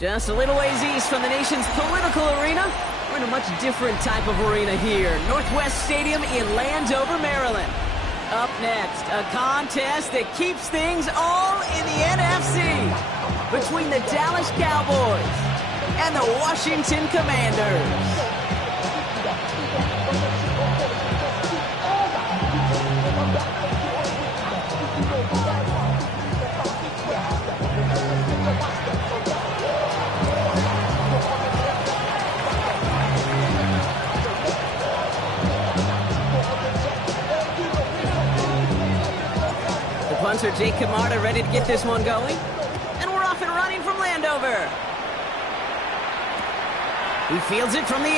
Just a little ways east from the nation's political arena, we're in a much different type of arena here. Northwest Stadium in Landover, Maryland. Up next, a contest that keeps things all in the NFC between the Dallas Cowboys and the Washington Commanders. Punter Jake Camarda ready to get this one going. And we're off and running from Landover. He fields it from the 8.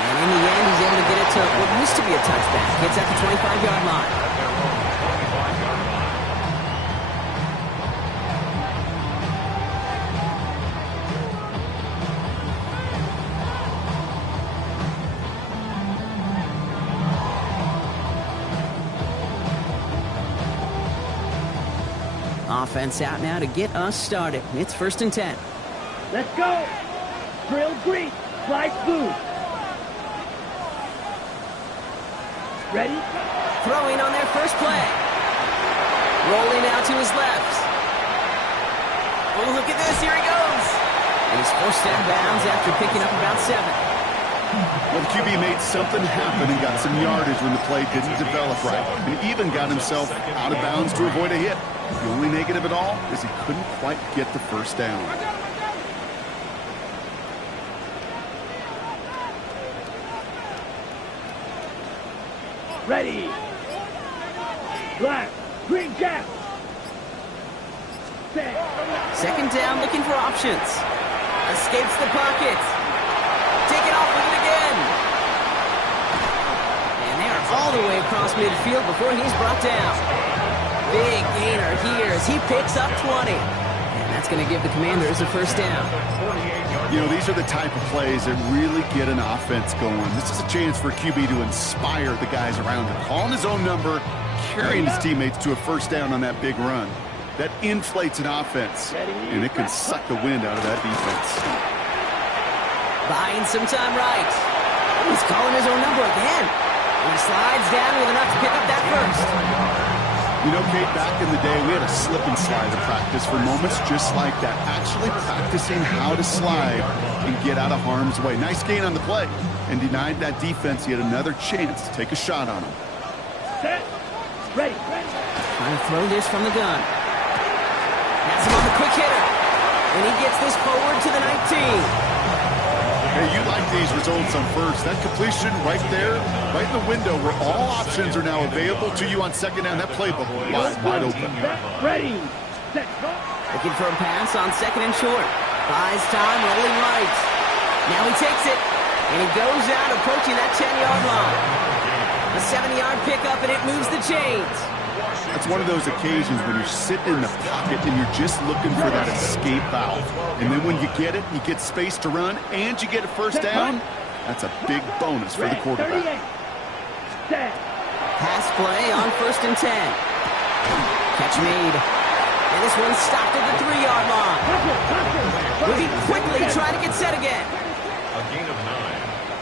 And in the end, he's able to get it to what used to be a touchback. Hits at the 25-yard line. Offense out now to get us started. It's 1st and 10. Let's go! Grill grease, slice food. Ready? Throwing on their first play. Rolling out to his left. Oh, look at this. Here he goes. And he's forced out of bounds after picking up about 7. Well, the QB made something happen and got some yardage when the play didn't develop right, and even got himself out of bounds to avoid a hit. The only negative at all is he couldn't quite get the first down. Ready. Black, green cap. Set. 2nd down, looking for options. Escapes the pocket. Taken off with it again. And they are all the way across midfield before he's brought down. Big gainer here as he picks up 20. And that's going to give the Commanders a first down. You know, these are the type of plays that really get an offense going. This is a chance for a QB to inspire the guys around him. Calling his own number, carrying his teammates to a first down on that big run. That inflates an offense, and it can suck the wind out of that defense. Buying some time right. He's calling his own number again. And he slides down with enough to pick up that first. You know, Kate, back in the day, we had a slip and slide to practice for moments just like that. Actually practicing how to slide and get out of harm's way. Nice gain on the play. And denied that defense yet another chance to take a shot on him. Set. Ready. Trying to throw this from the gun. Has him on the quick hitter. And he gets this forward to the 19. Hey, you like these results on first. That completion right there, right in the window where all options are now available to you on 2nd down. That playbook lies wide open. Ready. Set. Looking for a pass on 2nd and short. Buys time, rolling right. Now he takes it. And he goes out approaching that 10-yard line. A 70-yard pickup, and it moves the chains. That's one of those occasions when you're sitting in the pocket and you're just looking for that escape valve. And then when you get it, you get space to run, and you get a first down. That's a big bonus for the quarterback. Pass play on 1st and 10. Catch made. And this one's stopped at the 3-yard line. Moving quickly, trying to get set again. A gain of 9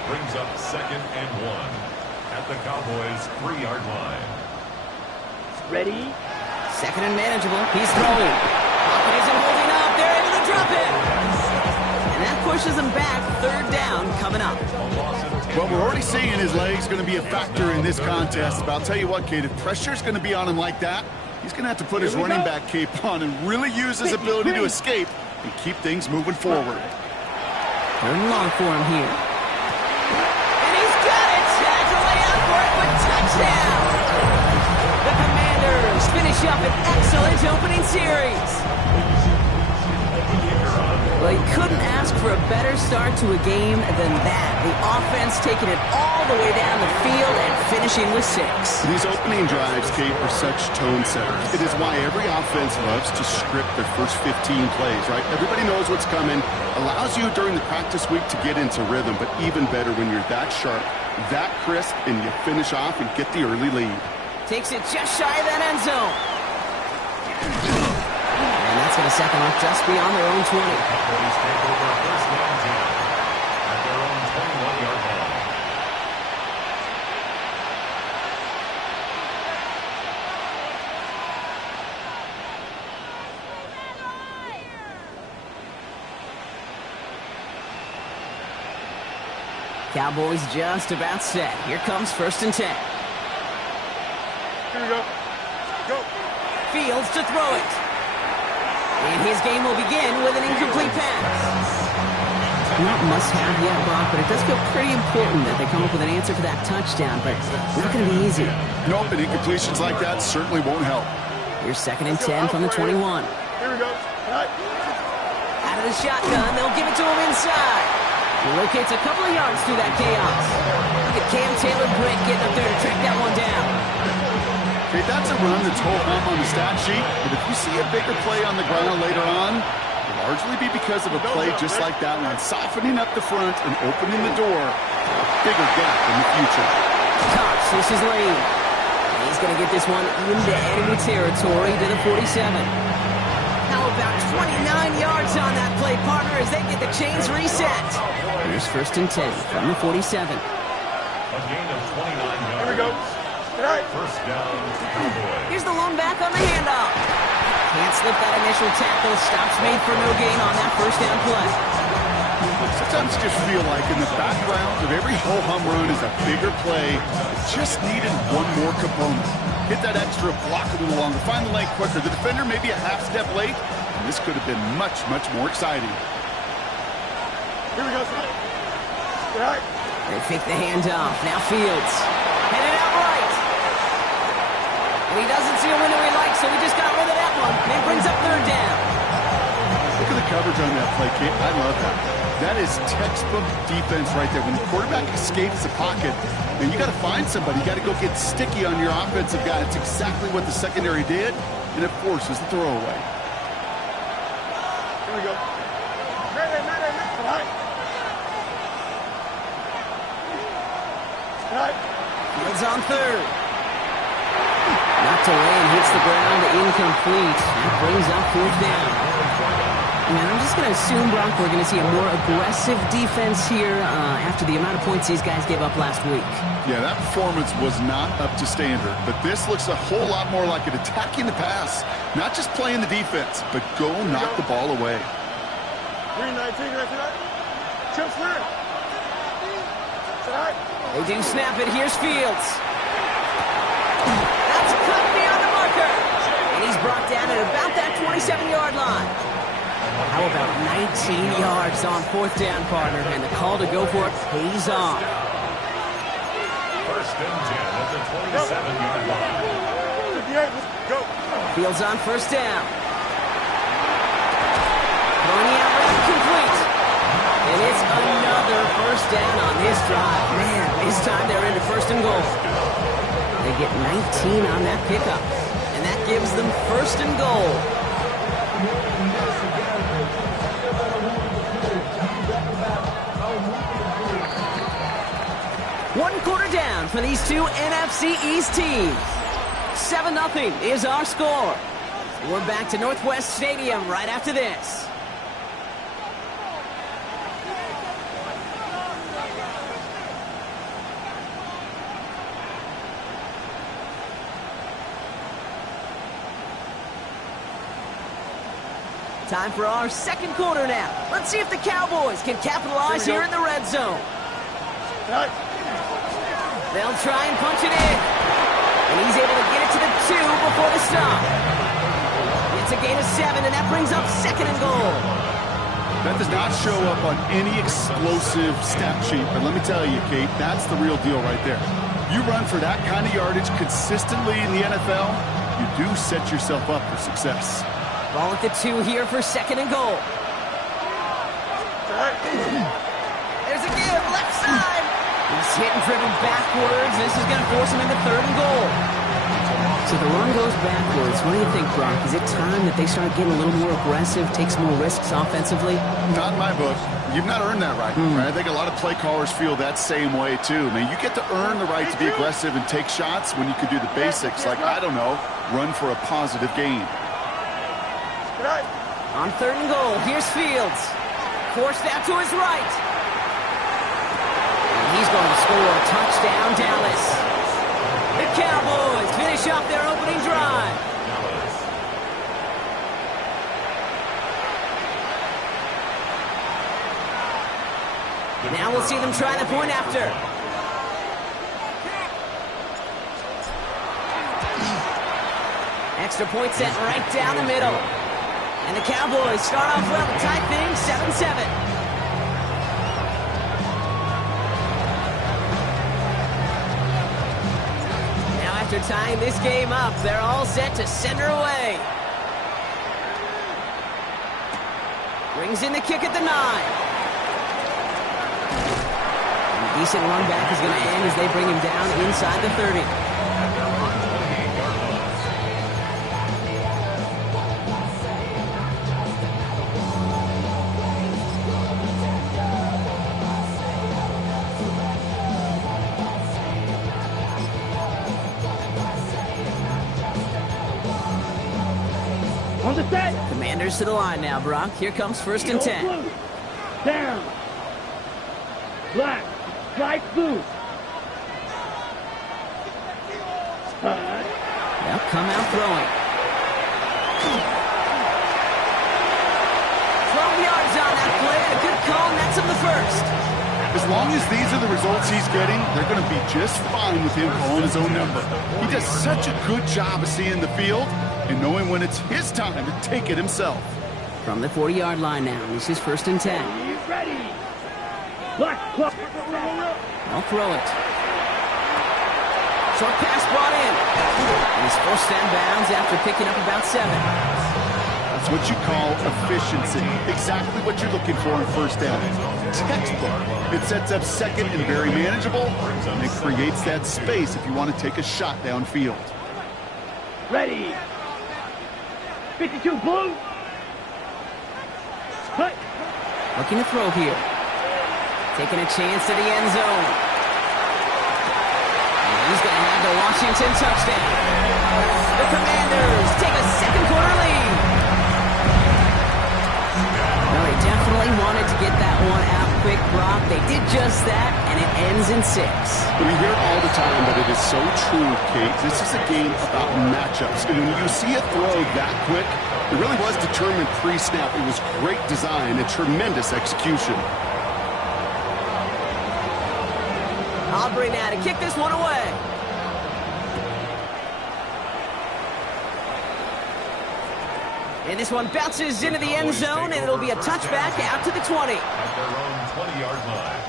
brings up 2nd and 1 at the Cowboys' 3-yard line. Ready. 2nd and manageable. He's throwing. Pocket isn't holding up. They're able to drop it. And that pushes him back. 3rd down coming up. Well, we're already seeing his legs going to be a factor in this contest. But I'll tell you what, Kate, if pressure's going to be on him like that, He's going to have to put his running back cape on and really use his ability to escape and keep things moving forward. Third and long for him here. And he's got it! Has a way out for it, but touchdown! The Commanders finish up an excellent opening series. Well, you couldn't ask for a better start to a game than that. The offense taking it all the way down the field and finishing with 6. These opening drives, Kate, are such tone setters. It is why every offense loves to script their first 15 plays, right? Everybody knows what's coming. Allows you during the practice week to get into rhythm, but even better when you're that sharp, that crisp, and you finish off and get the early lead. Takes it just shy of that end zone. And that's going to set them up just beyond their own 20. Cowboys take over first down 10 at their own 21-yard line. Cowboys just about set. Here comes first and 10. Here we go. Go. Fields to throw it. And his game will begin with an incomplete pass. Not must-have yet, Brock, but it does feel pretty important that they come up with an answer for that touchdown, but not going to be easy. Nope, and incompletions like that certainly won't help. Here's second and 10 from the 21. Here we go. Out of the shotgun, they'll give it to him inside. He locates a couple of yards through that chaos. Look at Cam Taylor-Britt getting up there to track that one down. Okay, that's a run that's whole hum on the stat sheet, but if you see a bigger play on the ground later on, it'll largely be because of a play just like that one, softening up the front and opening the door for a bigger gap in the future. Cox, this is Lane. He's going to get this one into enemy territory to the 47. How about 29 yards on that play, partner, as they get the chains reset. Here's first and 10 from the 47. A gain of 29 yards. Here we go. First down, Cowboys. Here's the lone back on the handoff. Can't slip that initial tackle. Stops made for no gain on that first down play. Sometimes just feel like in the background of every ho-hum run is a bigger play. It just needed one more component. Hit that extra block a little longer. Find the lane quicker. The defender maybe a half step late, and this could have been much, much more exciting. Here we go. They fake the handoff. Now Fields. Headed out right. And he doesn't see a window he likes, so he just got rid of that one. And it brings up third down. Look at the coverage on that play, Kate. I love that. That is textbook defense right there. When the quarterback escapes the pocket, and you got to find somebody. You got to go get sticky on your offensive guy. It's exactly what the secondary did, and it forces the throwaway. Here we go. Fields on third. Knocked away and hits the ground, incomplete. That brings up fourth down. And I'm just going to assume, Brock, we're going to see a more aggressive defense here after the amount of points these guys gave up last week. Yeah, that performance was not up to standard, but this looks a whole lot more like it attacking the pass. Not just playing the defense, but go knock the ball away. 319, Trips through. They do snap it. Here's Fields. That's cut beyond the marker. And he's brought down at about that 27-yard line. How about 19 yards on fourth down, partner? And the call to go for it pays off. First and 10 at the 27-yard line. 58, let's go. Fields on first down. Throwing out incomplete. And it's another first down on this drive. Man, this time they're into first and goal. They get 19 on that pickup. And that gives them first and goal. One quarter down for these two NFC East teams. 7-0 is our score. We're back to Northwest Stadium right after this. Time for our second quarter now. Let's see if the Cowboys can capitalize here in the red zone. They'll try and punch it in. And he's able to get it to the 2 before the stop. It's a gain of 7, and that brings up 2nd and goal. That does not show up on any explosive stat sheet, but let me tell you, Kate, that's the real deal right there. You run for that kind of yardage consistently in the NFL, you do set yourself up for success. Ball at the 2 here for 2nd and goal. There's a give, left side. He's hit and driven backwards. This is going to force him into 3rd and goal. So the run goes backwards. What do you think, Brock? Is it time that they start getting a little more aggressive, take some more risks offensively? Not in my book. You've not earned that right. I think a lot of play callers feel that same way, too. I mean, you get to earn the right to be aggressive and take shots when you could do the basics, like, I don't know, run for a positive gain. On 3rd and goal, here's Fields. Forced out to his right. And he's going to score a touchdown, Dallas. The Cowboys finish off their opening drive. Now we'll see them try the point after. Extra point set right down the middle. And the Cowboys start off well to tie things 7-7. Now after tying this game up, they're all set to send her away. Brings in the kick at the 9. Decent run back is going to end as they bring him down inside the 30. On the set. Commanders to the line now, Brock. Here comes 1st and 10. Blue. Down. Black. Strike blue. They'll come out throwing. 12 yards on that play. A good call, and that's him the 1st. As long as these are the results he's getting, they're going to be just fine with him calling his own number. He does such a good job of seeing the field and knowing when it's his time to take it himself. From the 40-yard line now, this is 1st and 10. Ready. Black clock. I'll throw it. Short pass brought in. And he's forced inbounds after picking up about 7. That's what you call efficiency. Exactly what you're looking for in 1st down. Textbook. It sets up 2nd and very manageable, and it creates that space if you want to take a shot downfield. Ready. 52 blue. Cut. Looking to throw here. Taking a chance to the end zone. And he's going to have the Washington touchdown. The Commanders take a 2nd quarter lead. Well, they definitely wanted to get that one out quick, Brock. They did just that, and it ends in 6. We hear it all the time, but it is so true, Kate. This is a game about matchups. And when you see a throw that quick, it really was determined pre-snap. It was great design and tremendous execution. Aubrey now to kick this one away. And this one bounces into the end zone, and it'll be a touchback out to the 20. At their own 20-yard line.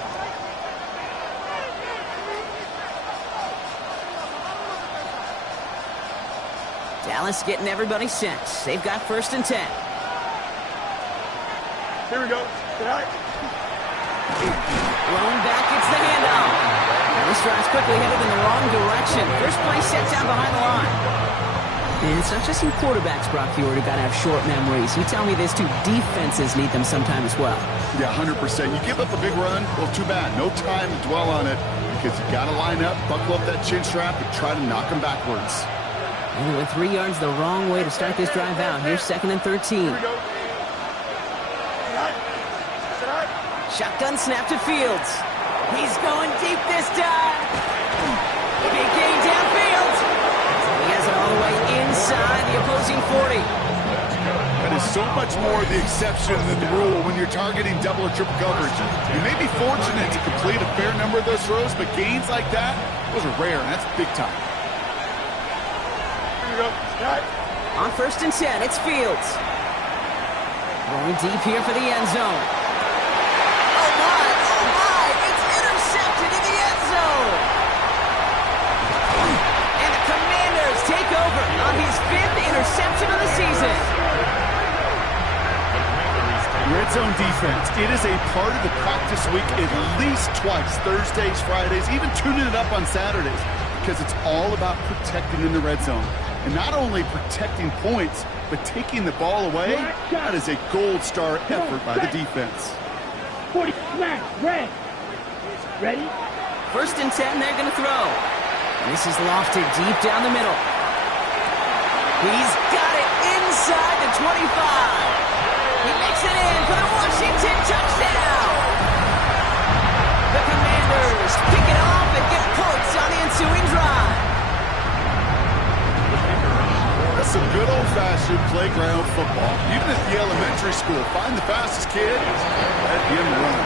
Dallas getting everybody set. They've got 1st and 10. Here we go. Thrown back, it's the handoff. And this drive's quickly headed in the wrong direction. First play set down behind the line. And it's not just some quarterbacks, Brock, you already got to have short memories. You tell me this too, defenses need them sometime as well. Yeah, 100%. You give up a big run, well, too bad. No time to dwell on it because you got to line up, buckle up that chin strap, and try to knock them backwards. And they went 3 yards the wrong way to start this drive out. Here's 2nd and 13. Shotgun snap to Fields. He's going deep this time. Big gain downfield. He has it all the way inside the opposing 40. That is so much more the exception than the rule when you're targeting double or triple coverage. You may be fortunate to complete a fair number of those throws, but gains like that, those are rare, and that's big time. On 1st and 10, it's Fields. Going deep here for the end zone. Oh my, it's intercepted in the end zone. And the Commanders take over on his 5th interception of the season. Red zone defense, it is a part of the practice week at least twice, Thursdays, Fridays, even tuning it up on Saturdays, because it's all about protecting in the red zone. And not only protecting points, but taking the ball away. That is a gold star effort by the defense. 40 smack, red. Ready? 1st and 10, they're going to throw. This is lofted deep down the middle. He's got it inside the 25. He makes it in for the Washington touchdown. The Commanders pick it off and get points on the ensuing drive. That's some good old-fashioned playground football. Even at the elementary school, find the fastest kid, let him run.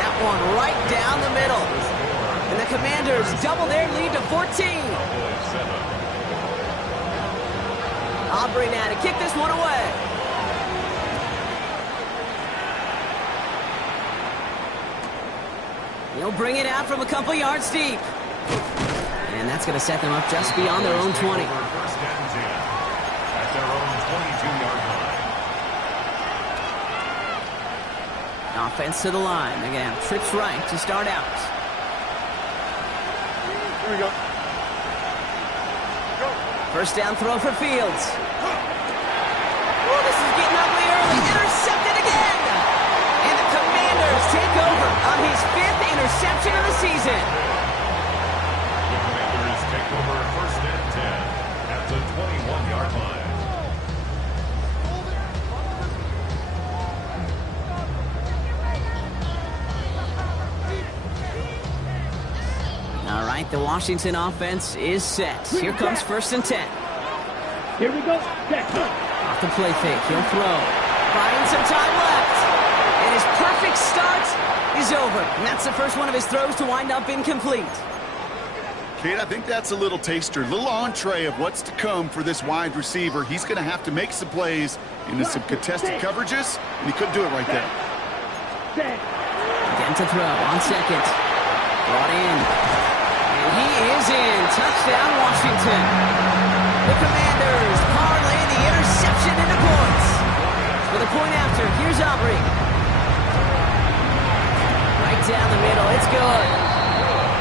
That one right down the middle. And the Commanders double their lead to 14. Aubrey now to kick this one away. He'll bring it out from a couple yards deep. And that's going to set them up just beyond their own 20. 1st and 10 at their own 22-yard line. Offense to the line. They're going to have trips right to start out. Here we go. 1st down throw for Fields. Oh, this is getting ugly early. Intercepted again. And the Commanders take over on his 5th interception of the season. The Commanders take over 1st and 10 at the 21-yard line. All right, the Washington offense is set. Here comes 1st and 10. Here we go. Set. Off the play fake, he'll throw. Buying some time left. And his perfect start is over. And that's the first one of his throws to wind up incomplete. Kate, I think that's a little taster, a little entree of what's to come for this wide receiver. He's going to have to make some plays into some contested coverages, and he couldn't do it right there. Set. Again to throw on 2nd. Brought in. And he is in. Touchdown, Washington. The Commanders parlay the interception into points. For the point after, here's Aubrey. Right down the middle, it's good.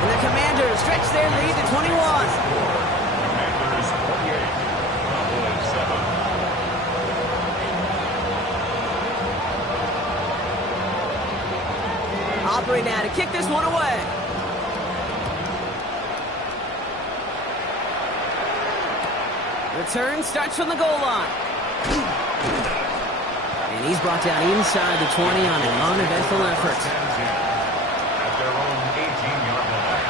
And the Commanders stretch their lead to 21. Commanders 48, Cowboys 7. Aubrey now to kick this one away. Return starts from the goal line. And he's brought down inside the 20 on a non-eventful effort. At their own 18-yard line.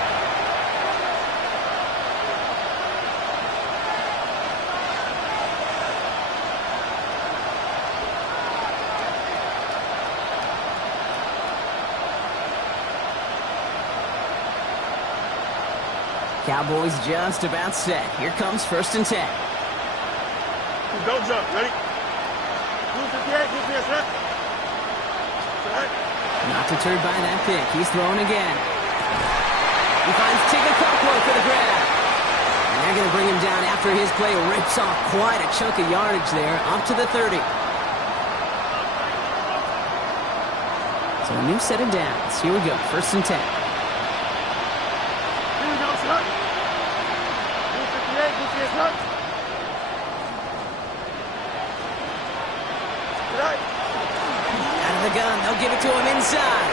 Cowboys just about set. Here comes 1st and 10. Don't jump. Ready? Not deterred by that pick. He's throwing again. He finds Tigakokwo for the grab. And they're going to bring him down after his play rips off quite a chunk of yardage there, up to the 30. So a new set of downs. Here we go, 1st and 10. Here we go, son. 58, this is son. Out of the gun, they'll give it to him inside.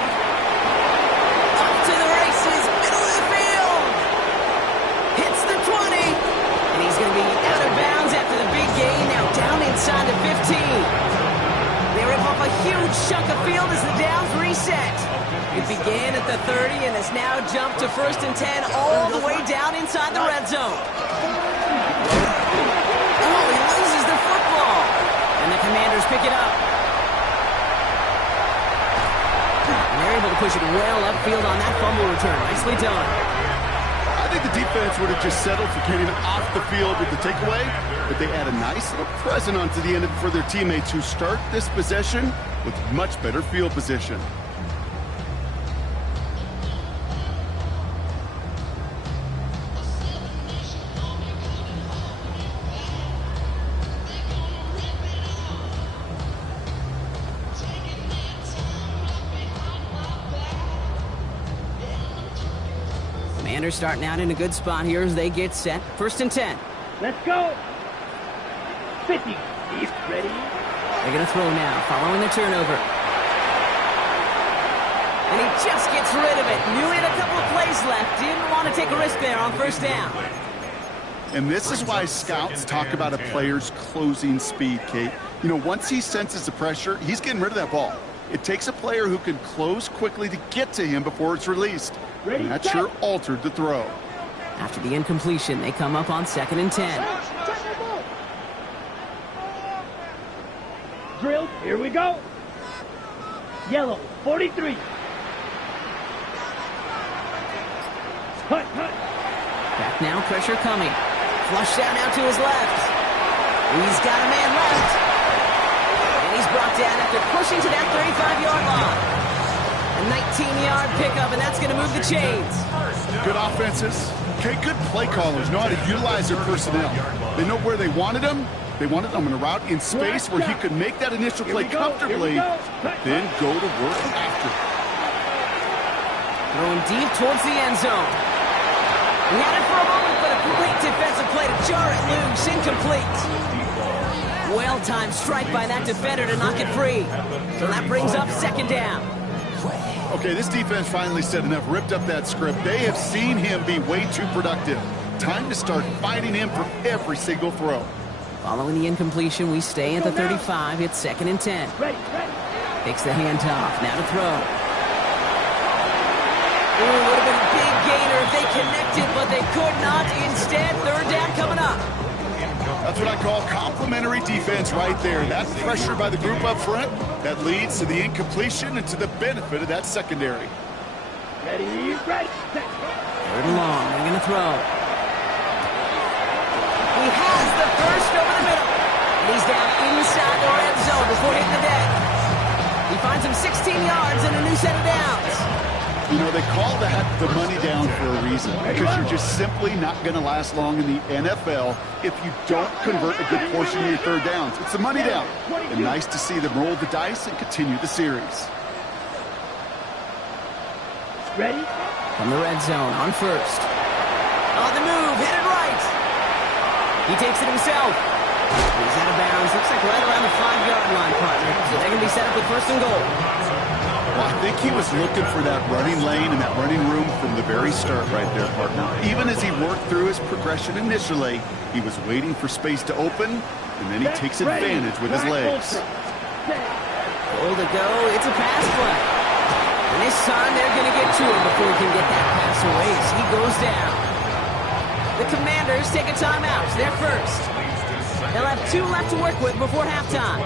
Up to the races, middle of the field. Hits the 20. And he's going to be out of bounds after the big gain. Now down inside the 15. They rip off a huge chunk of field as the downs reset. It began at the 30 and has now jumped to 1st and 10 all the way down inside the red zone. Oh, he loses the football. And the Commanders pick it up. And they're able to push it well upfield on that fumble return. Nicely done. I I think the defense would have just settled for getting off the field with the takeaway, but they add a nice little present onto the end of it for their teammates who start this possession with much better field position. Commanders starting out in a good spot here as they get set. 1st and 10. Let's go. 50. He's ready. They're going to throw now, following the turnover. And he just gets rid of it. Knew he had a couple of plays left. Didn't want to take a risk there on 1st down. And this is why scouts talk about a player's closing speed, Kate. You know, once he senses the pressure, he's getting rid of that ball. It takes a player who can close quickly to get to him before it's released. And that sure altered the throw. After the incompletion, they come up on 2nd and 10. Drilled. Here we go. Yellow. 43. Hut, hut. Back now, pressure coming. Flush down out to his left. He's got a man left. And he's brought down after pushing to that 35-yard line. A 19-yard pickup, and that's going to move the chains. Good offenses. Okay, good play callers know how to utilize their personnel. They know where they wanted them. They wanted them in a route in space where he could make that initial play comfortably, then go to work after. Throwing deep towards the end zone. He had it for a moment, but a great defensive play to jar it loose. Incomplete. Well-timed strike by that defender to knock it free. So that brings up 2nd down. Okay, this defense finally said enough, ripped up that script. They have seen him be way too productive. Time to start fighting him for every single throw. Following the incompletion, we stay at the 35. It's 2nd and 10. Takes the handoff. Now to throw. Ooh, would have been a big gainer if they connected, but they could not. Instead, 3rd down coming up. That's what I call complimentary defense right there. That pressure by the group up front, that leads to the incompletion and to the benefit of that secondary. Ready, ready. 3rd and long. They're going to throw. He has the first over the middle. And he's down inside the red zone before hitting the deck. He finds him 16 yards and a new set of downs. You know, they call that the money down for a reason, because you're just simply not going to last long in the NFL if you don't convert a good portion of your 3rd downs. It's the money down. And nice to see them roll the dice and continue the series. Ready? From the red zone on 1st. On the move, headed right. He takes it himself. He's out of bounds. Looks like right around the 5-yard line, partner. So they're going to be set up with 1st and goal. Well, I think he was looking for that running lane and that running room from the very start right there, partner. Even as he worked through his progression initially, he was waiting for space to open, and then he takes advantage with his legs. Goal to go. It's a pass play. And this time they're going to get to him before he can get that pass away. So he goes down. The Commanders take a timeout. They're first. They'll have 2 left to work with before halftime.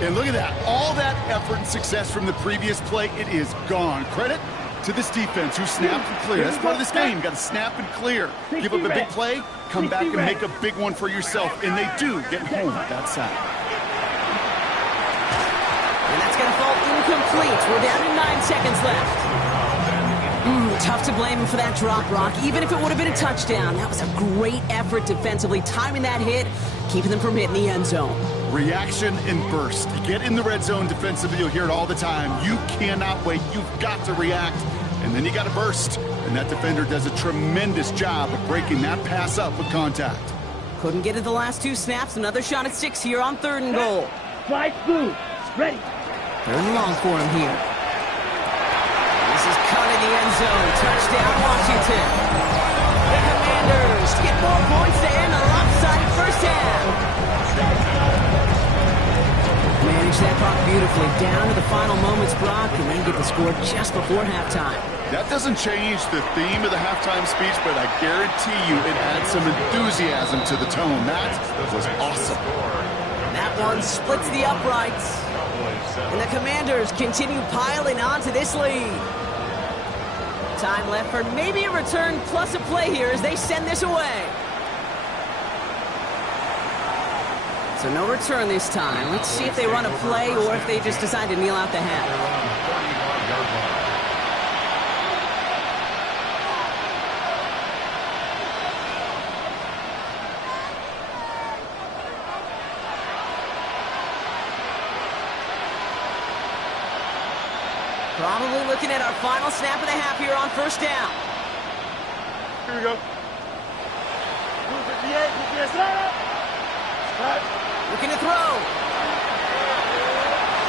And look at that. All that effort and success from the previous play, it is gone. Credit to this defense who snapped and cleared. That's part of this game. You got to snap and clear. Give up a big play, come back and make a big one for yourself. And they do get home that side. And that's going to fall incomplete. We're down to 9 seconds left. Tough to blame him for that drop, Rock. Even if it would have been a touchdown, that was a great effort defensively, timing that hit, keeping them from hitting the end zone. Reaction and burst. You get in the red zone defensively, you'll hear it all the time. You cannot wait. You've got to react. And then you got to burst. And that defender does a tremendous job of breaking that pass up with contact. Couldn't get it the last 2 snaps. Another shot at 6 here on 3rd and goal. Fly blue. Ready. 3rd and long for him here. This is cut in the end zone. Touchdown, Washington. The Commanders get more points to end a lopsided 1st half. Manage that clock beautifully down to the final moments, Brock, and then get the score just before halftime. That doesn't change the theme of the halftime speech, but I guarantee you it adds some enthusiasm to the tone. That was awesome. That one splits the uprights. And the Commanders continue piling on to this lead. Time left for maybe a return plus a play here as they send this away. So no return this time. Let's see if they run a play or if they just decide to kneel out the half. Probably looking at our final snap of the half here on first down. Here we go. Looking to throw.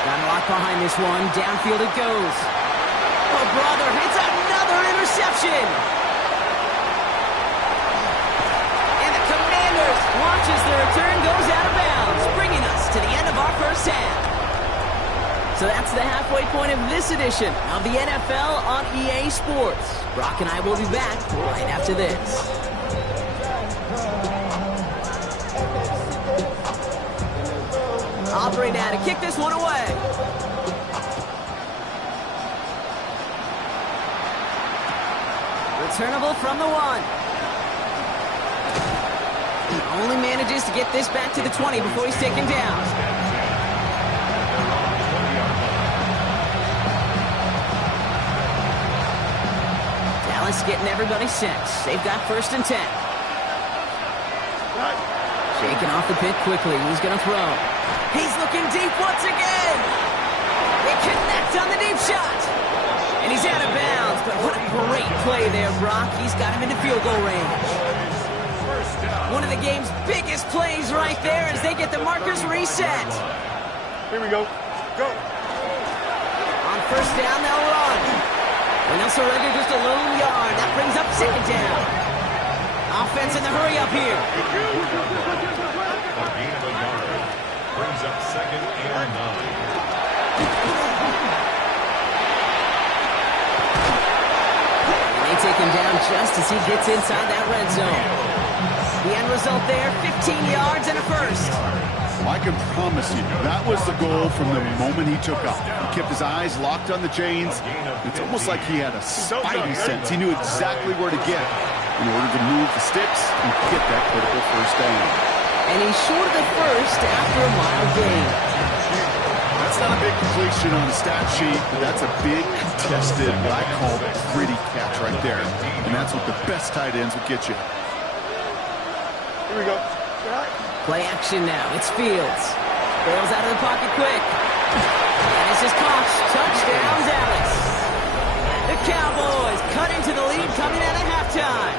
Got a lock behind this one. Downfield it goes. Oh, brother, it's another interception. And the Commanders watch as the return goes out of bounds, bringing us to the end of our first half. So that's the halfway point of this edition of the NFL on EA Sports. Brock and I will be back right after this. Aubrey now to kick this one away. Returnable from the 1. He only manages to get this back to the 20 before he's taken down. Getting everybody set. They've got first and 10. Shaking off the pit quickly. He's going to throw. He's looking deep once again. They connect on the deep shot. And he's out of bounds. But what a great play there, Brock. He's got him into field goal range. One of the game's biggest plays right there as they get the markers reset. Here we go. Go. On first down, they'll run. And they'll surrender just a lone yard. That brings up second down. Offense in the hurry up here. A gain of a yard brings up second and 9. And they take him down just as he gets inside that red zone. The end result there, 15 yards and a first. I can promise you, that was the goal from the moment he took off. He kept his eyes locked on the chains. It's almost like he had a spidey sense. He knew exactly where to get in order to move the sticks and get that critical first down. And he's short of the first after a mile gain. That's not a big completion on the stat sheet, but that's a big contested, what I call gritty catch right there. And that's what the best tight ends will get you. Here we go. Play action now. It's Fields. Bails out of the pocket quick. And it's just caught. Touchdown, Dallas. The Cowboys cut into the lead coming out of halftime.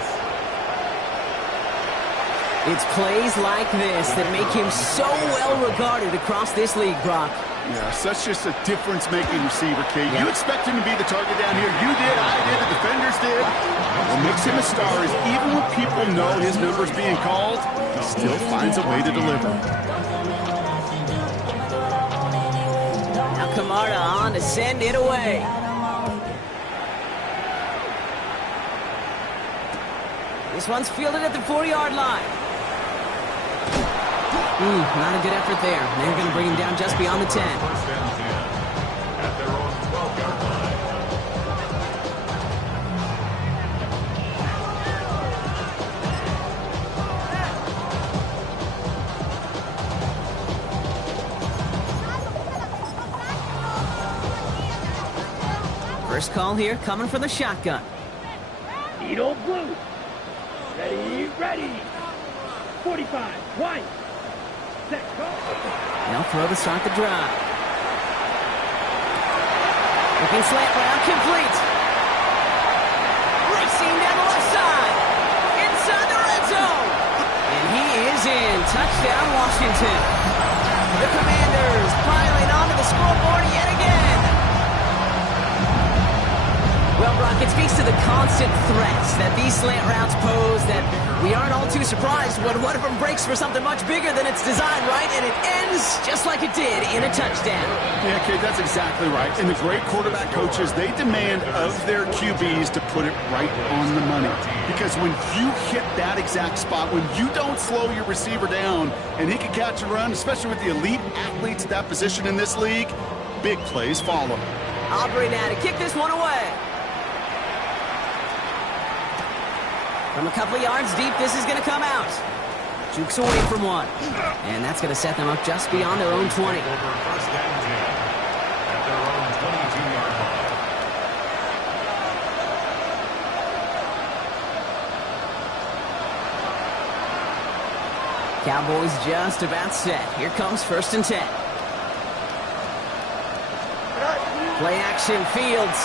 It's plays like this that make him so well regarded across this league, Brock. Yeah, such just a difference-making receiver, Kate. You expect him to be the target down here. You did, I did, the defenders did. What makes him a star is even when people know his number's being called, he still finds a way to deliver. Now Camarda on to send it away. This one's fielded at the 4-yard line. Not a good effort there. They're going to bring him down just beyond the 10. First and 10 at their own 12-yard line. First call here coming from the shotgun. Edo blue. Ready, ready. 45, white. Set, go. They'll throw to start the drive. Looking slant route, complete. Racing down the left side. Inside the red zone. And he is in. Touchdown, Washington. The Commanders piling onto the scoreboard yet again. Well, Brock, it speaks to the constant threats that these slant routes pose that we aren't all too surprised when one of them breaks for something much bigger than its design, right? And it ends just like it did in a touchdown. Yeah, Kate, that's exactly right. And the great quarterback coaches, they demand of their QBs to put it right on the money. Because when you hit that exact spot, when you don't slow your receiver down and he can catch and run, especially with the elite athletes at that position in this league, big plays follow. Aubrey now to kick this one away. From a couple of yards deep, this is going to come out. Jukes away from one. And that's going to set them up just beyond their own 20. Over first and 10 at their own 22-yard line. Cowboys just about set. Here comes first and 10. Play action, Fields.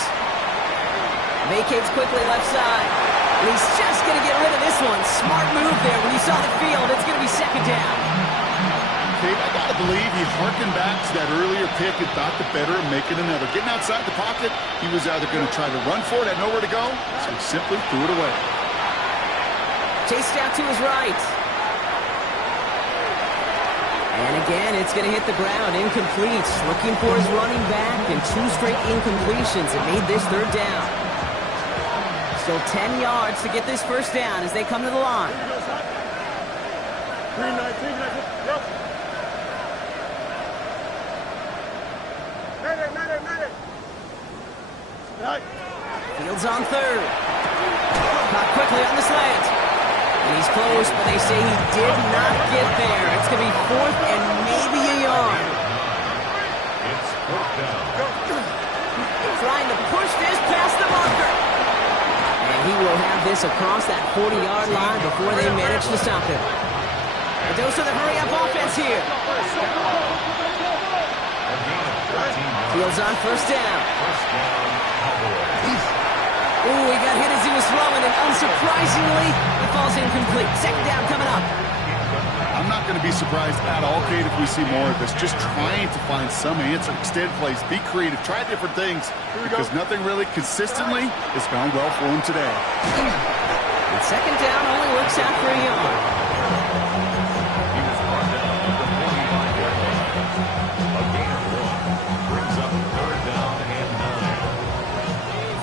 Vacates quickly left side. And he's just going to get rid of this one. Smart move there. When you saw the field, it's going to be second down. Dave, I got to believe he harkened back to that earlier pick and thought the better of making another. Getting outside the pocket, he was either going to try to run for it, had nowhere to go, so he simply threw it away. Chased out to his right. And again, it's going to hit the ground. Incomplete. Looking for his running back, and 2 straight incompletions. It made this third down. Still 10 yards to get this first down as they come to the line. 319, yep. Fields on third. Caught quickly on the slant. And he's close, but they say he did not get there. It's going to be fourth and maybe a yard. It's fourth down. Trying to push this past the marker. And he will have this across that 40-yard line before they manage to stop him. A dose of the hurry-up offense here. Fields on first down. Ooh, he got hit as he was throwing, and unsurprisingly, it falls incomplete. Second down coming up. I'm not going to be surprised at all, Kate, if we see more of this. Just trying to find some answer, extend plays, be creative, try different things, because nothing really consistently has gone well for him today. And second down only works out for a yard. He was brought down at the 45-yard line. A gain of 1 brings up third down and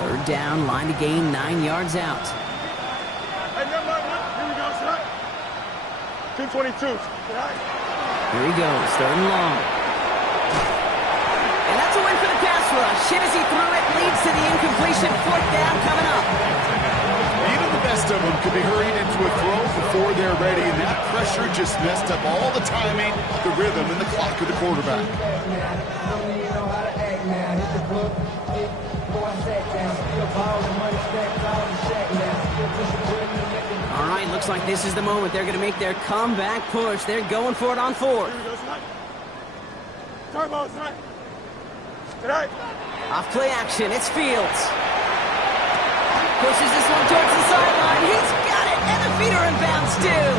9. Third down, line to gain 9 yards out. Hey, here we go, son. 222. Here he goes, third and long. And that's a win for the pass rush. Hit as he threw it, leads to the incompletion. Fourth down coming up. Even the best of them could be hurried into a throw before they're ready, and that pressure just messed up all the timing, the rhythm, and the clock of the quarterback. All right, looks like this is the moment. They're going to make their comeback push. They're going for it on fourth. Off play action, it's Fields. Pushes this one towards the sideline. He's got it, and the feet are in bounds still.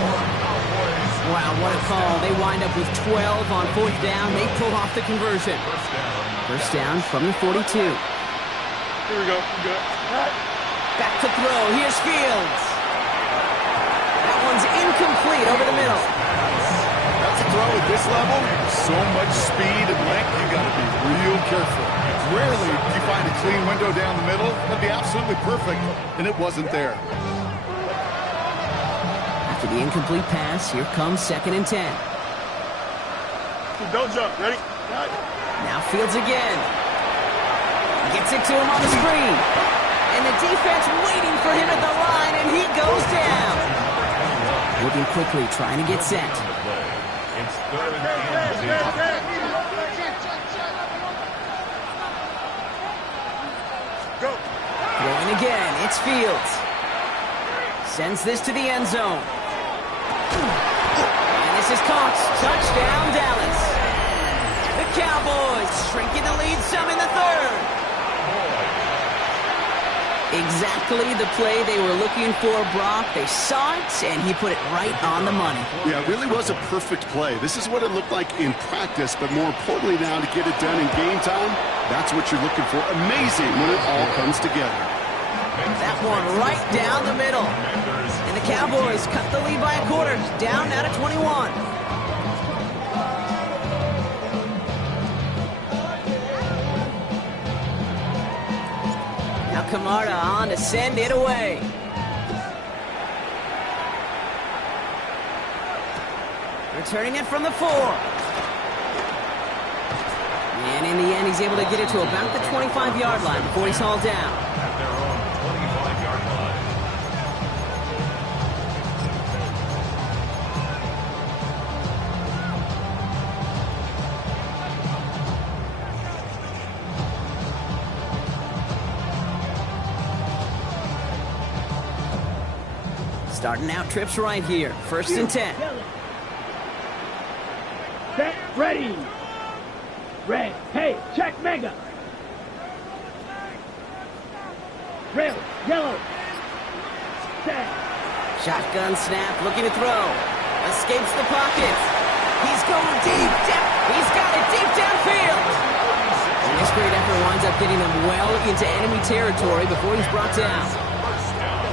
Wow, what a call. They wind up with 12 on fourth down. They pull off the conversion. First down from the 42. Here we go. Good. Back to throw. Here's Fields. That one's incomplete over the middle. That's a throw at this level. So much speed and length, you got to be real careful. Rarely do you find a clean window down the middle. That'd be absolutely perfect, and it wasn't there. After the incomplete pass, here comes second and 10. Don't jump. Ready? Now Fields again. Gets it to him on the screen. And the defense waiting for him at the line, and he goes down. Moving quickly, trying to get set. It's third and 10. Go. Throwing again, it's Fields. Sends this to the end zone. And this is caught. Touchdown, Dallas. The Cowboys shrinking the lead some in the third. Exactly the play they were looking for, Brock. They saw it, and he put it right on the money. Yeah, it really was a perfect play. This is what it looked like in practice, but more importantly now to get it done in game time, that's what you're looking for. Amazing when it all comes together. That one right down the middle. And the Cowboys cut the lead by a quarter, down now to 21. Now Camarda on to send it away. Returning it from the 4. And in the end, he's able to get it to about the 25-yard line before he's hauled down. At their own 25-yard line. Starting out trips right here. First and 10. Set, ready. Red, hey, check mega. Red, yellow. Set. Shotgun snap, looking to throw. Escapes the pocket. He's going deep down. He's got it deep downfield. And this great effort winds up getting them well into enemy territory before he's brought down.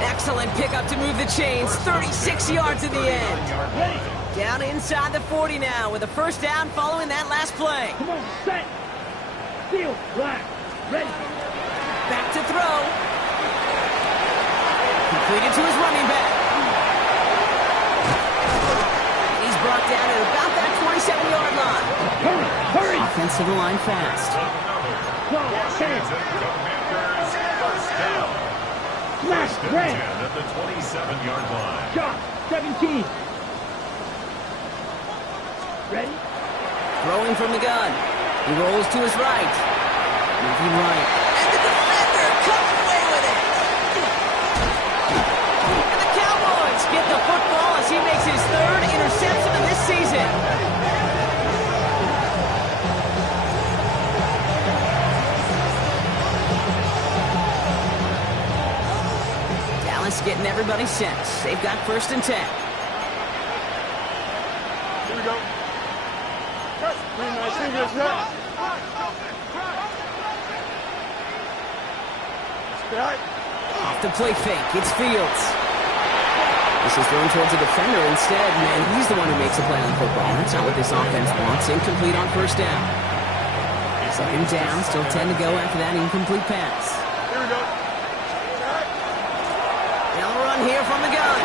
Excellent pickup to move the chains. 36 yards in the end. Ready. Down inside the 40 now with a first down following that last play. Come on, set. Field, black. Ready. Back to throw. Completed to his running back. He's brought down at about that 27-yard line. Hurry, hurry. Offensive line fast. Go, set. First down. Smash, First and red. 10 at the 27-yard line. Shot, 17. Ready. Throwing from the gun. He rolls to his right. Moving right. And the defender comes away with it. And the Cowboys get the football as he makes his third interception of this season. Dallas getting everybody set. They've got first and 10. Here we go. Nice. Off the play fake, it's Fields. This is thrown towards a defender instead, man. He's the one who makes a play on the football. That's not what this offense wants. Incomplete on first down. Second down, still 10 to go after that incomplete pass. Here we go. They'll run here from the gun.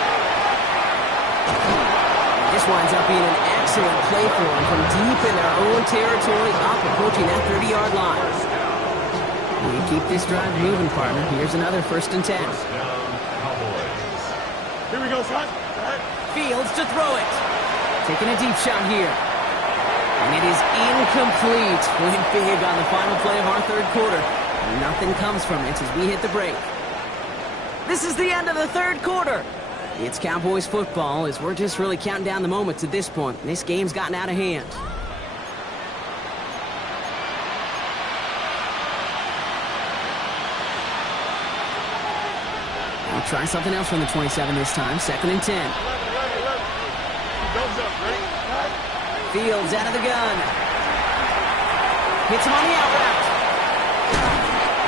This winds up being an excellent play for them from deep in their own territory, up approaching that 30-yard line. You keep this drive moving, partner. Here's another first and 10. Here we go, son. Fields to throw it. Taking a deep shot here. And it is incomplete. Went big on the final play of our third quarter. Nothing comes from it as we hit the break. This is the end of the third quarter. It's Cowboys football as we're just really counting down the moments at this point. This game's gotten out of hand. We'll try something else from the 27 this time. Second and 10. Fields out of the gun. Hits him on the out route.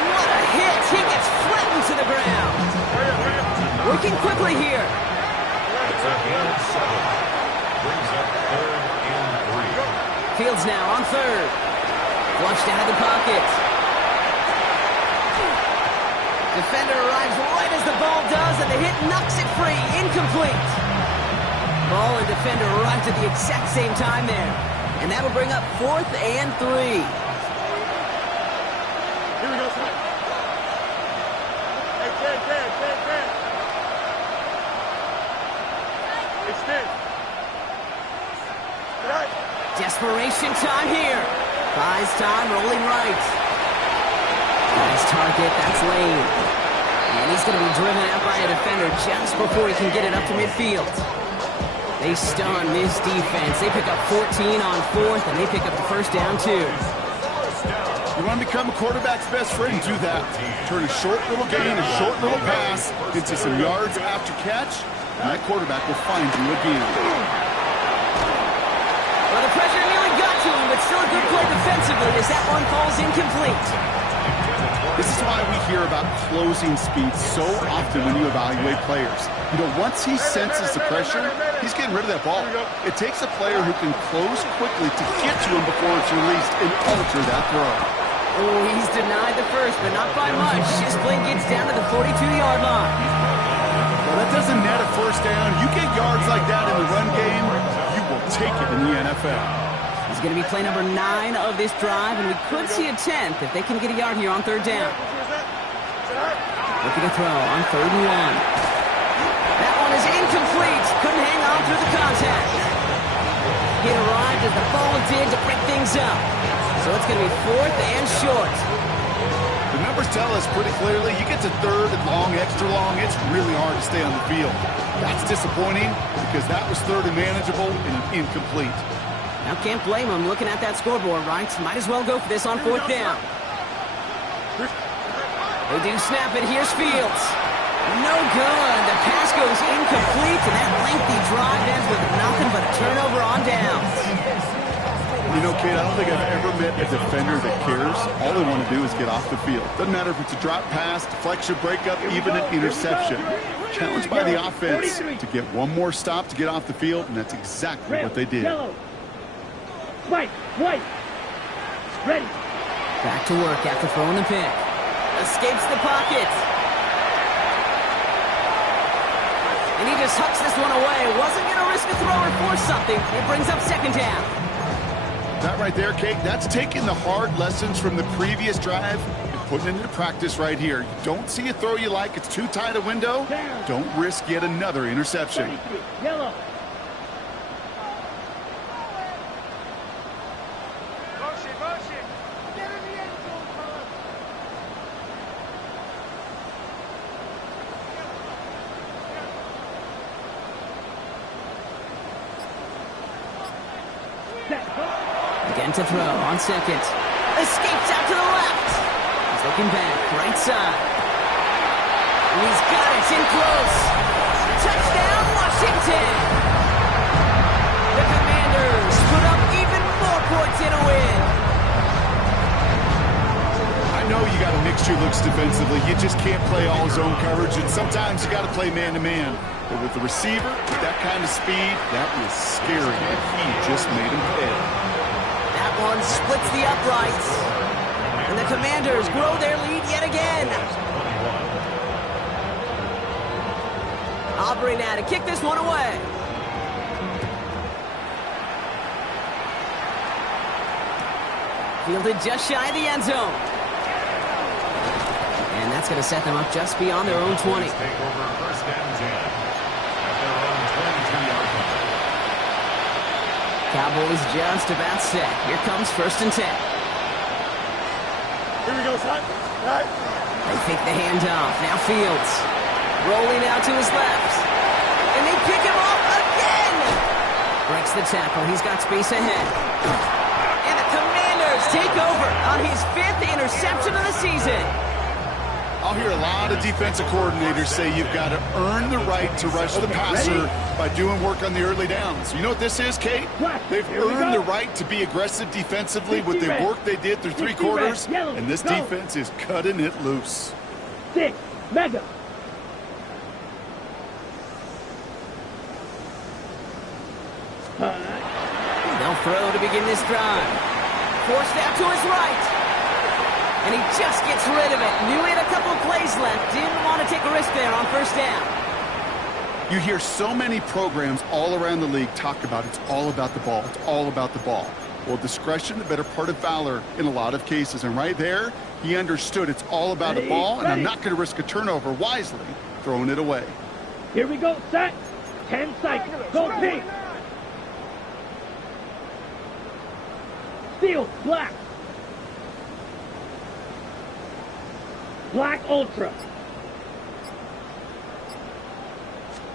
What a hit. He gets flattened to the ground. Working quickly here. It's a gain of 7. Brings up third and 3. Fields now on third. Flushed out of the pocket. Defender arrives right as the ball does, and the hit knocks it free. Incomplete. Ball and defender arrived at the exact same time there. And that'll bring up fourth and 3. Here we go, son. Hey, Ken. Extend. Right. Desperation time here. Buys time, rolling right. Nice target, that's Lane. And he's going to be driven out by a defender just before he can get it up to midfield. They stun this defense. They pick up 14 on fourth, and they pick up the first down, too. You want to become a quarterback's best friend? Do that. Turn a short little gain, a short little pass into some yards after catch, and that quarterback will find you again. Well, the pressure nearly got to him, but still a good play defensively as that one falls incomplete. This is why we hear about closing speed so often when you evaluate players. You know, once he senses the pressure, he's getting rid of that ball. It takes a player who can close quickly to get to him before it's released and alter that throw. Oh, he's denied the first, but not by much. His play gets down to the 42-yard line. Well, that doesn't net a first down. You get yards like that in the run game, you will take it in the NFL. It's going to be play number 9 of this drive, and we could see a 10th if they can get a yard here on third down. Looking to throw on third and 1. That one is incomplete. Couldn't hang on through the contact. He arrived as the ball did to break things up. So it's going to be fourth and short. The numbers tell us pretty clearly, you get to third and long, extra long, it's really hard to stay on the field. That's disappointing because that was third and manageable and incomplete. Now can't blame him looking at that scoreboard, right? Might as well go for this on fourth down. They do snap it. Here's Fields. No good. The pass goes incomplete, and that lengthy drive ends with nothing but a turnover on downs. You know, Kate, I don't think I've ever met a defender that cares. All they want to do is get off the field. Doesn't matter if it's a drop pass, deflection, breakup, even an interception. Challenged by the offense to get one more stop to get off the field, and that's exactly what they did. White, ready. Back to work after throwing the pick. Escapes the pocket. And he just hucks this one away. Wasn't going to risk a throw or force something. It brings up second down. That right there, Kate, that's taking the hard lessons from the previous drive and putting it into practice right here. You don't see a throw you like, it's too tight a window, don't risk yet another interception. Yellow. Again to throw on second. Escapes out to the left. He's looking back, right side. And he's got it, it's in close. Touchdown, Washington! The Commanders put up even more points in a win. I know you got to mix your looks defensively. You just can't play all zone coverage, and sometimes you got to play man-to-man. But with the receiver, with that kind of speed, that is scary. He just made him pay. That one splits the uprights. And the Commanders grow their lead yet again. Aubrey now to kick this one away. Fielded just shy of the end zone. And that's going to set them up just beyond their own 20. Take over first and 10 at their own 22-yard line. Cowboys just about set. Here comes first and 10. Here we go, son. Right. They fake the handoff. Now Fields. Rolling out to his left. And they pick him off again. Breaks the tackle. He's got space ahead. And the Commanders take over on his 5th interception of the season. I'll hear a lot of defensive coordinators say you've got to earn the right to rush the passer by doing work on the early downs. You know what this is, Kate? They've earned the right to be aggressive defensively with the work they did through 3 quarters, and this defense is cutting it loose. 6, mega. They'll throw to begin this drive. Forced out to his right. And he just gets rid of it. Knew he had a couple plays left. Didn't want to take a risk there on first down. You hear so many programs all around the league talk about it's all about the ball. It's all about the ball. Well, discretion, the better part of valor in a lot of cases. And right there, he understood it's all about the ball, and I'm not going to risk a turnover wisely, throwing it away. Here we go, set. 10 seconds. Go pink. Steel, black. Black Ultra.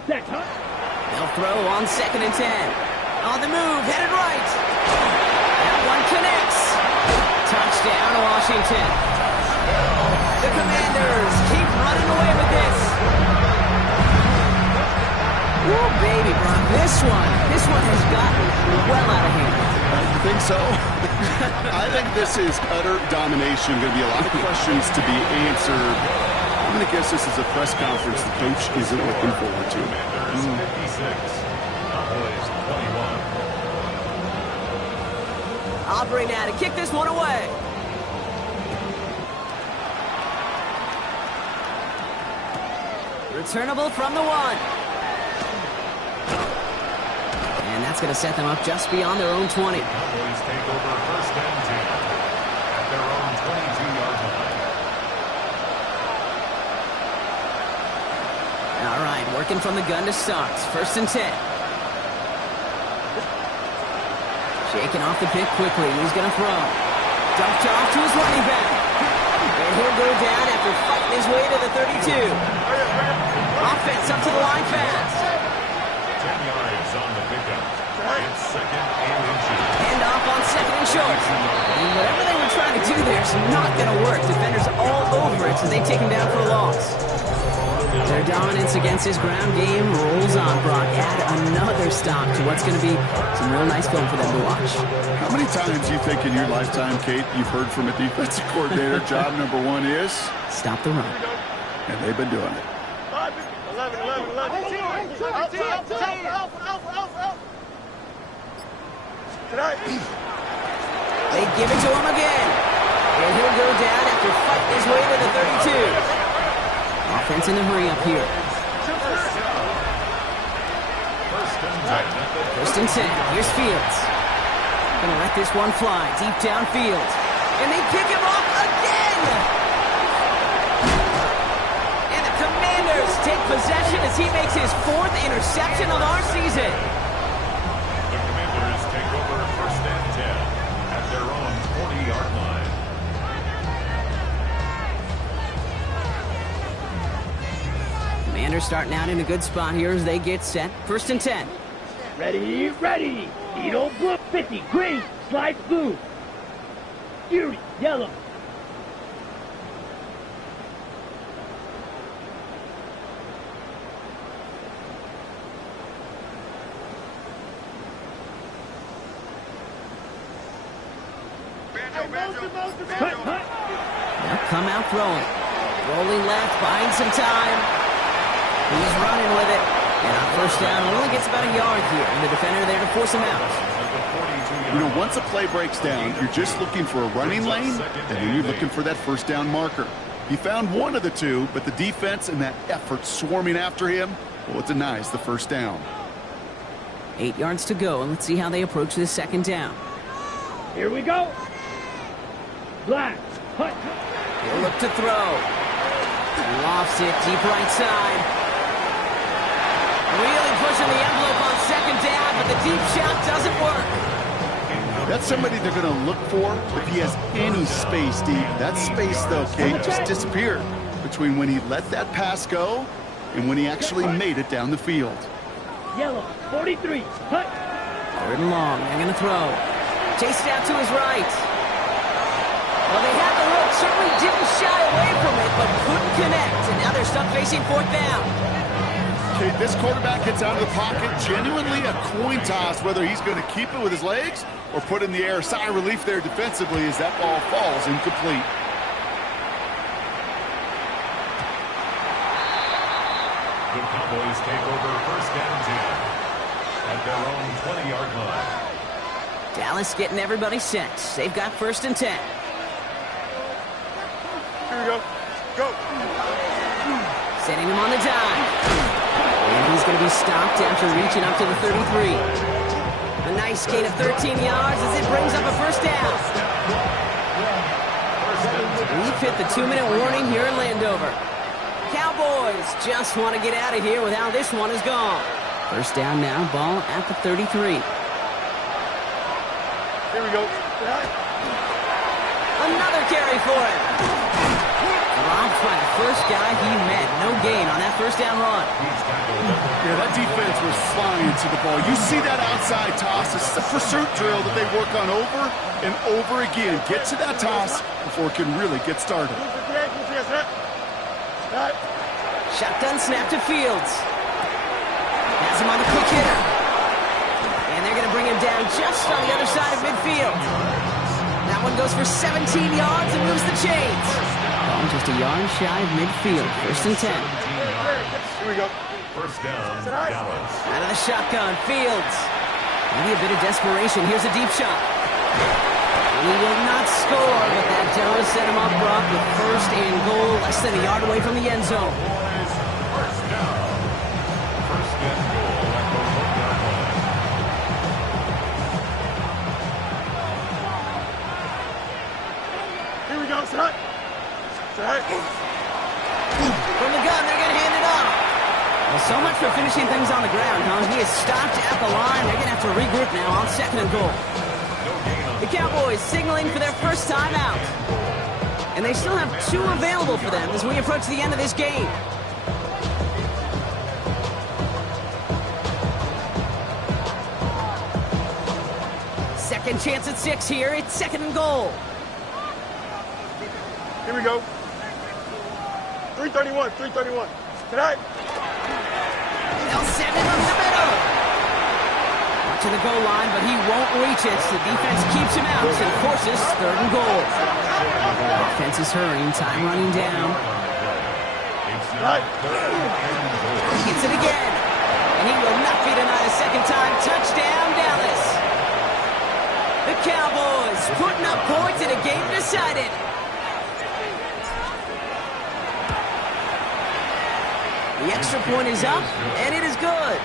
Set, huh? They'll throw on second and 10. On the move, headed right. That one connects. Touchdown, Washington. The Commanders keep running away with this. Oh, baby, Brock, this one has gotten well out of hand. You think so? I think this is utter domination. Going to be a lot of questions to be answered. I'm going to guess this is a press conference the coach isn't looking forward to. 56, Cowboys 21. Aubrey now to kick this one away. Returnable from the 1. And that's going to set them up just beyond their own 20. Cowboys take over first and 10 at their own 22-yard line. All right, working from the gun to start. First and 10. Shaking off the pick quickly. He's going to throw. Dumped off to his running back. And he'll go down after fighting his way to the 32. Offense up to the line fast. 10 yards on the pickup. It's second and inches. Hand off on second and short. And whatever they were trying to do there is not going to work. Defenders all over it, so they take him down for a loss. Their dominance against his ground game rolls on, Brock. Add another stop to what's going to be some real nice film for them to watch. How many times do you think in your lifetime, Kate, you've heard from a defensive coordinator, job number one is? Stop the run. And they've been doing it. 11. They give it to him again. And he'll go down after fighting his way to the 32. Offense in the hurry up here. First and 10. Here's Fields. Gonna let this one fly deep downfield. And they pick him off again! And the Commanders take possession as he makes his 4th interception of our season. The Commanders take over first and 10 at their own 40-yard line. Commanders starting out in a good spot here as they get set. First and 10. Ready, ready. Needle blue, 50, green, slide blue. Fury, yellow. Cut, cut. They'll come out throwing. Rolling left, buying some time. He's running with it. And on first down, only gets about a yard here. And the defender there to force him out. You know, once a play breaks down, you're just looking for a running lane, and then you're looking for that first down marker. He found one of the two, but the defense and that effort swarming after him, well, it denies the first down. 8 yards to go, and let's see how they approach this second down. Here we go. Black, cut. He'll look to throw. Lofts it deep right side. Really pushing the envelope on second down, but the deep shot doesn't work. That's somebody they're going to look for if he has any space deep. That space, though, Kate, just disappeared between when he let that pass go and when he actually made it down the field. Yellow, 43, cut. 3rd and long, they're going to throw. Chased out to his right. Well, they had the look, certainly didn't shy away from it, but couldn't connect. And now they're stuck facing 4th down. Okay, this quarterback gets out of the pocket, genuinely a coin toss whether he's going to keep it with his legs or put it in the air. Sigh of relief there defensively as that ball falls incomplete. The Cowboys take over first and 10 at their own 20-yard line. Dallas getting everybody set. They've got first and 10. Here we go. Go. Setting him on the dime. And he's going to be stopped after reaching up to the 33. A nice gain of 13 yards as it brings up a first down. We've hit the 2-minute warning here in Landover. Cowboys just want to get out of here with how this one is gone. First down now, ball at the 33. Here we go. Another carry for him. Dropped by the first guy he met. No gain on that first down run. Yeah, that defense was flying to the ball. You see that outside toss. This is a pursuit drill that they work on over and over again. Get to that toss before it can really get started. Shotgun snap to Fields. Has him on the quick hitter. And they're going to bring him down just on the other side of midfield. That one goes for 17 yards and moves the chains. Ball just a yard shy of midfield. First and 10. Here we go. First down, Dallas. Out of the shotgun, Fields. Maybe a bit of desperation. Here's a deep shot. He will not score, but that does set him up, Brock, with first and goal, less than a yard away from the end zone. First down. First and goal at the 1-yard line. Here we go, set. Set. From the gun, they're going to hand it off. Well, so much for finishing things on the ground, huh? He is stopped at the line. They're going to have to regroup now on second and goal. The Cowboys signaling for their first time out. And they still have 2 available for them as we approach the end of this game. Second chance at 6 here. It's 2nd and goal. Here we go. 331, 331. Tonight. They'll send it up the middle. To the goal line, but he won't reach it. The defense keeps him out and forces 3rd and goal. Offense is hurrying, time running down. He gets it again, and he will not be denied a second time. Touchdown, Dallas. The Cowboys putting up points in a game decided. The extra point is up, and it is good.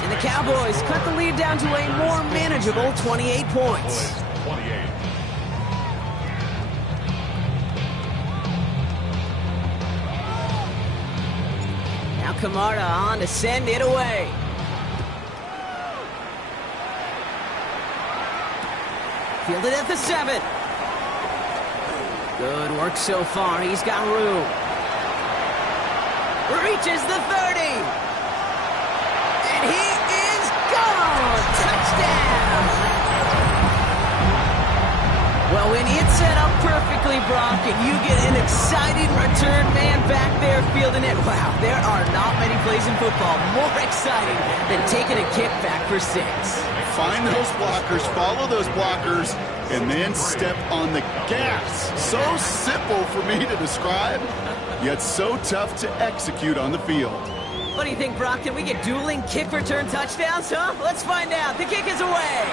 And the Cowboys cut the lead down to a more manageable 28 points. 28. Now Camarda on to send it away. Fielded at the 7. Good work so far. He's got room. Reaches the 30. And he is gone! Touchdown! Well, when it's set up perfectly, Brock, and you get an exciting return man back there fielding it, wow, there are not many plays in football more exciting than taking a kick back for 6. Find those blockers, follow those blockers, and then step on the gas. So simple for me to describe, yet so tough to execute on the field. What do you think, Brock? Can we get dueling kick return touchdowns, huh? Let's find out. The kick is away.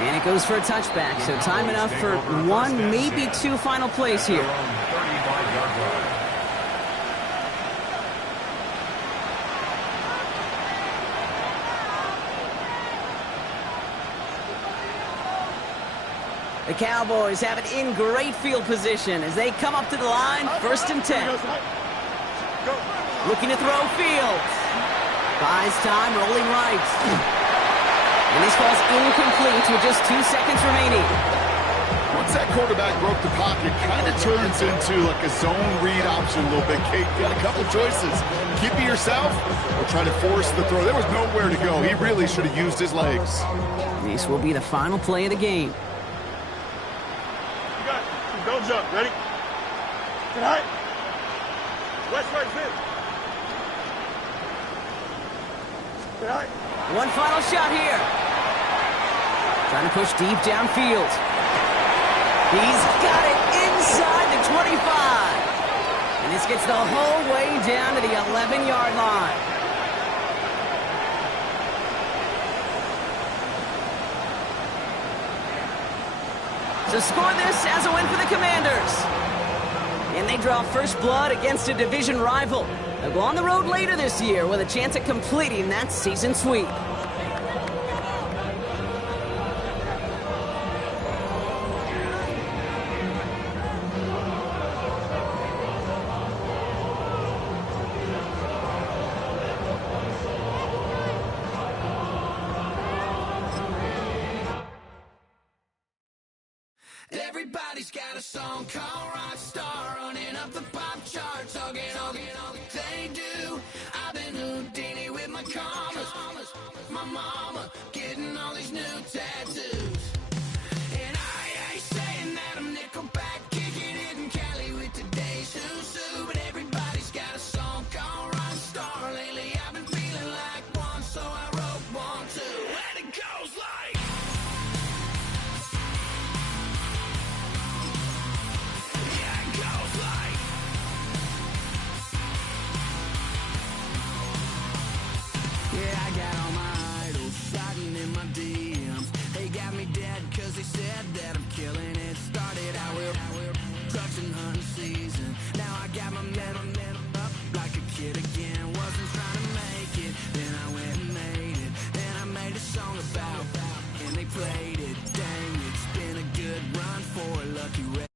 And it goes for a touchback, so time enough for 1, maybe 2 final plays here. 35-yard line. The Cowboys have it in great field position as they come up to the line, 1st and 10. Looking to throw Fields. Buys time, rolling right. And this ball's incomplete with just 2 seconds remaining. Once that quarterback broke the pocket, kind of turns into like a zone read option a little bit. Kate got a couple choices. Keep it yourself or try to force the throw. There was nowhere to go. He really should have used his legs. This will be the final play of the game. You got it. Don't jump. Ready? Tonight. West right fit. Tonight. One final shot here. Trying to push deep downfield. He's got it inside the 25. And this gets the whole way down to the 11-yard line. So score this as a win for the Commanders. And they draw first blood against a division rival. They'll go on the road later this year with a chance at completing that season sweep. Everybody's got a song called Rockstar, running up the pop charts, hugging all they do. I've been Houdini with my commas, my mama getting all these new tattoos.